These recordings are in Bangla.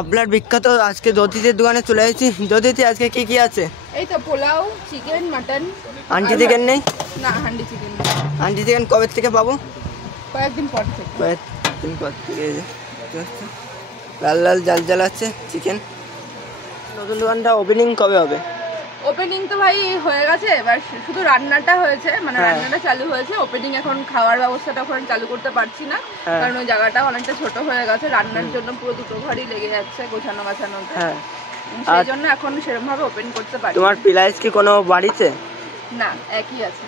আপনার বিখ্যাত আজকে জ্যোতিষের দোকানে চলে এসেছি। জ্যোতিষে আজকে কি কি আছে? এই তো pulao, chicken, mutton. Aunty chicken নেই? না, হান্ডি চিকেন। আন্টি চিকেন কবে থেকে পাবো? কয়েকদিন পর থেকে। কয়েকদিন পর থেকে। লাল লাল জাল জাল আছে চিকেন। নতুন দোকানটা ওপেনিং কবে হবে? ওপেনিং তো ভাই হয়ে গেছে, এবার শুধু রান্নাটা হয়েছে, মানে রান্নাটা চালু হয়েছে। ওপেনিং এখন খাওয়ার ব্যবস্থাটা এখন চালু করতে পারছি না, কারণ ওই জায়গাটা অনেকটা ছোট হয়ে গেছে। রান্নার জন্য পুরো দুটো ঘরই লেগে যাচ্ছে গোছানো গাছানোতে। সেই জন্য এখন সেরকম ভাবে ওপেন করতে পারি। তোমার প্রাইস কি কোনো বাড়িতে? না, একই আছে।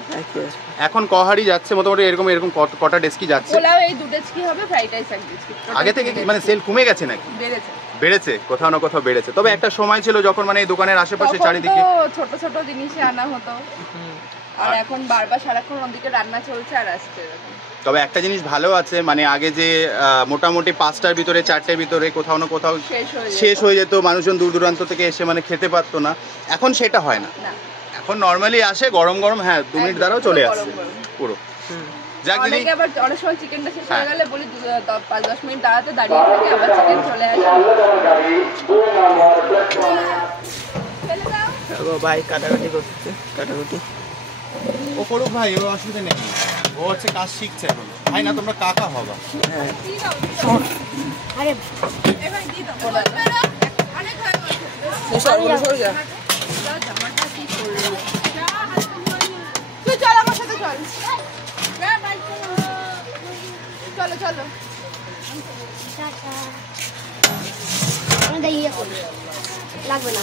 এখন কহারি যাচ্ছে মোটামুটি এরকম এরকম কটা ডেস্কি যাচ্ছে? পোলাও এই দুটো ডেস্কি হবে, ফ্রাইড রাইস এক ডেস্কি। আগে থেকে কি মানে সেল কমে গেছে নাকি? বেড়েছে। বেড়েছে, কোথাও না কোথাও বেড়েছে। তবে একটা সময় ছিল যখন মানে এই দোকানের আশেপাশে চারিদিকে ছোট ছোট জিনিসই আনা হতো, আর এখন বারবার সারাক্ষণ ওদিকে রান্না চলছে আর আসছে এরকম। তবে একটা জিনিস ভালো আছে, মানে আগে যে মোটামুটি 5টার ভিতরে 4টার ভিতরে কোথাও না কোথাও শেষ হয়ে যেত, মানুষজন দূর দূরান্ত থেকে এসে মানে খেতে পারতো না। এখন সেটা হয় না, এখন নর্মালি আসে গরম গরম, হ্যাঁ 2 মিনিট দ্বারাও চলে আসে পুরো। যাক দিদি, অনেকে আবার অনেক সময় চিকেনটা শেষ হয়ে গেলে বলি 5-10 মিনিট দাঁড়াতে, দাঁড়িয়ে থেকে আবার চিকেন চলে আসে। ভাই কাটাকাটি করছে, কাটাকুটি ও করুক ভাই, ও অসুবিধা নেই, ও হচ্ছে কাজ শিখছে এখন। ভাই না তোমরা কাকা হবা। আরে এবার দি দাও, অনেক হয়ে গেছে। জামাটা কি করলো? তুই চল আমার সাথে চল। চলো চলো। লাগবে না।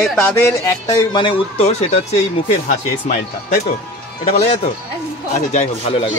এই তাদের একটাই মানে উত্তর, সেটা হচ্ছে এই মুখের হাসি, এই স্মাইলটা, তাই তো? এটা বলা যায় তো? আচ্ছা যাই হোক, ভালো লাগলো।